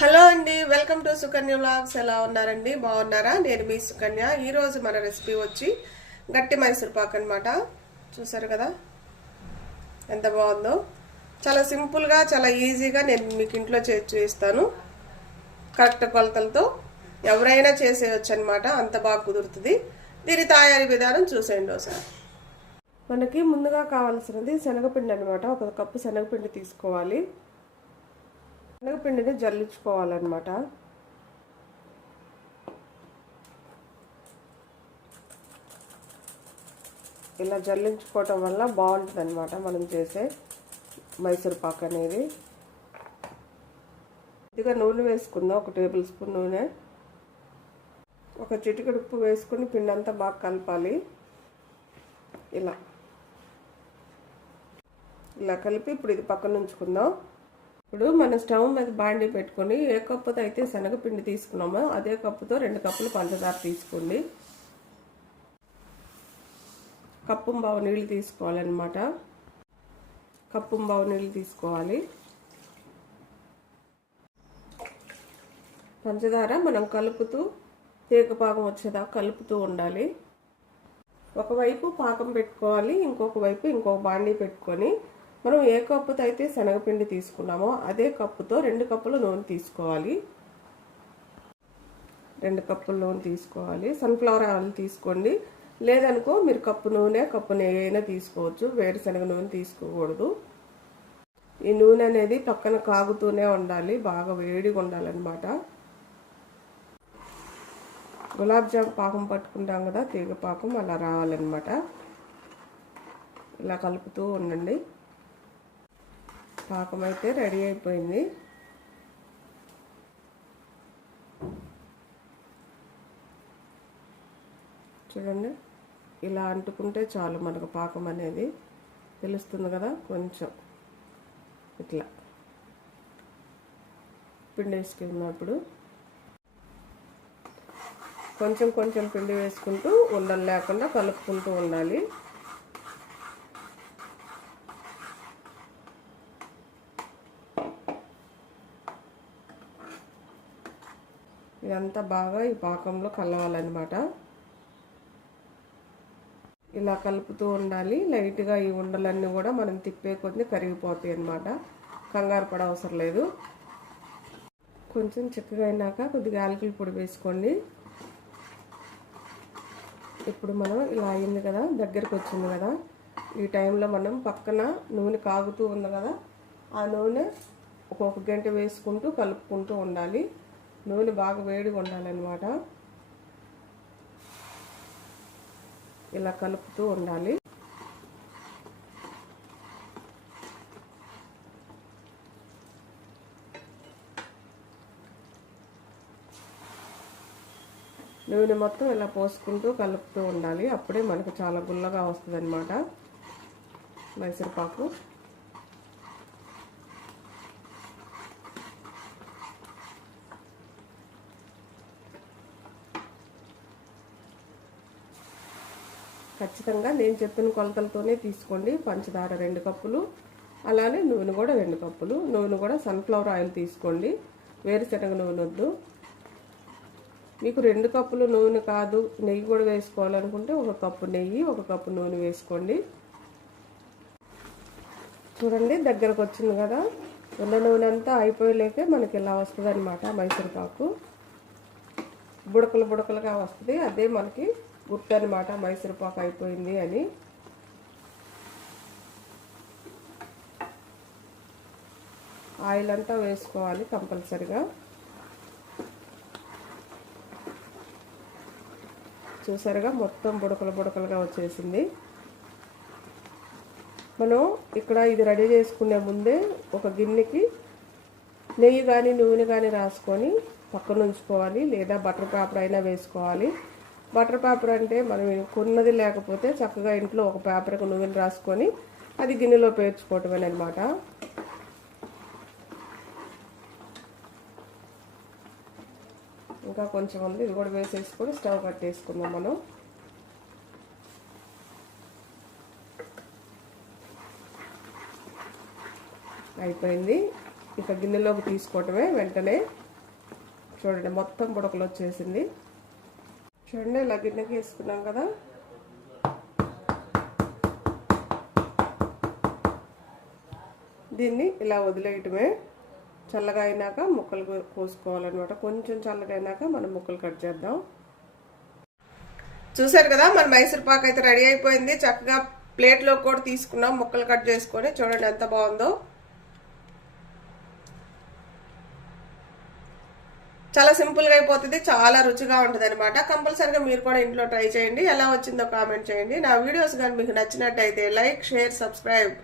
Hello అండి welcome to Sukanya vlogs. ఎలా ఉన్నారండి? బాగున్నారా? నేను మీ సుకన్య. ఈరోజు మన రెసిపీ వచ్చి గట్టి మైసూర్ పాక్ అనమాట చూసారు కదా? ఎంత బాగుందో. చాలా సింపుల్గా చాలా ఈజీగా నేను మీకు ఇంట్లో చేసి చూపిస్తాను కరెక్ట్ కొలతలతో. ఎవరైనా చేసేయచ్చు అనమాట అంత బాగా కుదురుతుంది. దీని తయారీ విధానం చూసేయండి ఒకసారి. మనకి ముందుగా కావాల్సినది శనగపిండి అనమాట ఒక కప్పు శనగపిండి తీసుకోవాలి. శనగపిండిని జల్లించుకోవాలన్నమాట. ఇలా జల్లించుకోవటం వల్ల బాగుంటుందన్నమాట మనం చేసే మైసూర్ పాక్ అనేది. ఇదిగా నూనె వేసుకుందాం ఒక టేబుల్ స్పూన్ నూనె. ఒక చిటికెడు ఉప్పు వేసుకుని పిండి అంతా బాగా కలపాలి. ఇలా. ఇలా కలిపి ఇప్పుడు ఇది పక్కన ఉంచుకుందాం. ఇప్పుడు మన స్టవ్ మీద బాండి పెట్టుకొని ఏ కప్పుతో అయితే శనగపిండి తీసుకున్నామో అదే కప్పుతో రెండు కప్పులు పంచదార తీసుకోండి. కప్పు బావు నీళ్ళు తీసుకోవాలన్నమాట. కప్పు బావు నీళ్ళు తీసుకోవాలి. పంచదార మనం కలుపుతూ తీగ పాకం వచ్చేదాకా కలుపుతూ ఉండాలి. ఒకవైపు పాకం పెట్టుకోవాలి ఇంకొక వైపు ఇంకొక బాండీ పెట్టుకొని మనం ఏ కప్పుతో అయితే శనగపిండి తీసుకున్నామో అదే కప్పుతో రెండు కప్పుల నూనె తీసుకోవాలి. రెండు కప్పుల నూనె తీసుకోవాలి. సన్ఫ్లవర్ ఆయిల్ తీసుకోండి. లేదనుకో మీరు కప్పు నూనె కప్పు నెయ్యి అయినా తీసుకోవచ్చు. వేరుశనగ నూనె తీసుకోకూడదు. ఈ నూనె అనేది పక్కన కాగుతూనే ఉండాలి. బాగా వేడిగా ఉండాలన్నమాట. గులాబ్ జామ్ పాకం పట్టుకుంటాం కదా తీగ పాకం అలా రావాలన్నమాట. ఇలా కలుపుతూ ఉండండి. పాకం అయితే రెడీ అయిపోయింది. చూడండి ఇలా అంటుకుంటే చాలు మనకు పాకం అనేది. తెలుస్తుంది కదా కొంచెం. ఇట్లా. పిండి వేసుకున్నప్పుడు కొంచెం కొంచెం పిండి వేసుకుంటూ ఉండలు లేకుండా కలుపుకుంటూ ఉండాలి. ఇదంతా బాగా ఈ పాకంలో కలవాలన్నమాట. ఇలా కలుపుతూ ఉండాలి. లైట్గా ఈ ఉండలన్నీ కూడా మనం తిప్పే కొద్ది కరిగిపోతాయి అన్నమాట. కంగారు పడ అవసరం లేదు. కొంచెం చిక్కగా అయినాక కొద్దిగా యాలకుల పొడి వేసుకోండి. ఇప్పుడు మనం ఇలా అయింది కదా దగ్గరికి వచ్చింది కదా ఈ టైంలో మనం పక్కన నూనె కాగుతూ ఉంది కదా ఆ నూనె ఒక్కొక్క గంట వేసుకుంటూ కలుపుకుంటూ ఉండాలి. నూనె బాగా వేడిగా ఉండాలన్నమాట. ఇలా కలుపుతూ ఉండాలి. నూనె మొత్తం ఇలా పోసుకుంటూ కలుపుతూ ఉండాలి. అప్పుడే మనకు చాలా గుల్లగా వస్తుంది అనమాట మైసూర్పాకు ఖచ్చితంగా నేను చెప్పిన కొలతలతోనే తీసుకోండి. పంచదార రెండు కప్పులు అలానే నూనె కూడా రెండు కప్పులు. నూనె కూడా సన్ఫ్లవర్ ఆయిల్ తీసుకోండి. వేరుశనగ నూనె వద్దు. మీకు రెండు కప్పులు నూనె కాదు నెయ్యి కూడా వేసుకోవాలనుకుంటే ఒక కప్పు నెయ్యి ఒక కప్పు నూనె వేసుకోండి. చూడండి దగ్గరకు వచ్చింది కదా. ఉన్న నూనె అంతా అయిపోయలేకే మనకి ఇలా వస్తుంది అనమాట మైసూరుపాకు బుడకలు బుడకలుగా వస్తుంది. అదే మనకి గుర్తు అనమాట మైసూరుపాకు అయిపోయింది అని. ఆయిల్ అంతా వేసుకోవాలి కంపల్సరిగా. చూసారుగా మొత్తం బుడకలు బుడకలుగా వచ్చేసింది. మనం ఇక్కడ ఇది రెడీ చేసుకునే ముందే ఒక గిన్నెకి నెయ్యి కానీ నూనె కానీ రాసుకొని పక్కన ఉంచుకోవాలి లేదా బటర్ పేపర్ అయినా వేసుకోవాలి. బటర్ పేపర్ అంటే మనం కొన్నది లేకపోతే చక్కగా ఇంట్లో ఒక పేపర్కి నూనె రాసుకొని అది గిన్నెలో పేర్చుకోవటమే అనమాట ఇంకా కొంచెం ఉంది ఇది కూడా వేసేసుకొని స్టవ్ కట్టేసుకుందాం మనం. అయిపోయింది. ఇక గిన్నెలోకి తీసుకోవటమే వెంటనే. చూడండి మొత్తం బుడకలు వచ్చేసింది. చూడండి ఇలా గిన్నెకి వేసుకున్నాం కదా. దీన్ని ఇలా వదిలేయటమే. చల్లగా అయినాక ముక్కలు కోసుకోవాలన్నమాట. కొంచెం చల్లగా అయినాక మనం ముక్కలు కట్ చేద్దాం. చూసారు కదా మన మైసూర్ పాక్ అయితే రెడీ అయిపోయింది. చక్కగా ప్లేట్లో కూడా తీసుకున్నాం ముక్కలు కట్ చేసుకొని. చూడండి ఎంత బాగుందో. చాలా సింపుల్గా అయిపోతుంది చాలా రుచిగా ఉంటుంది అనమాట కంపల్సరిగా మీరు కూడా ఇంట్లో ట్రై చేయండి. ఎలా వచ్చిందో కామెంట్ చేయండి. నా వీడియోస్ కానీ మీకు నచ్చినట్టయితే లైక్ షేర్ సబ్స్క్రైబ్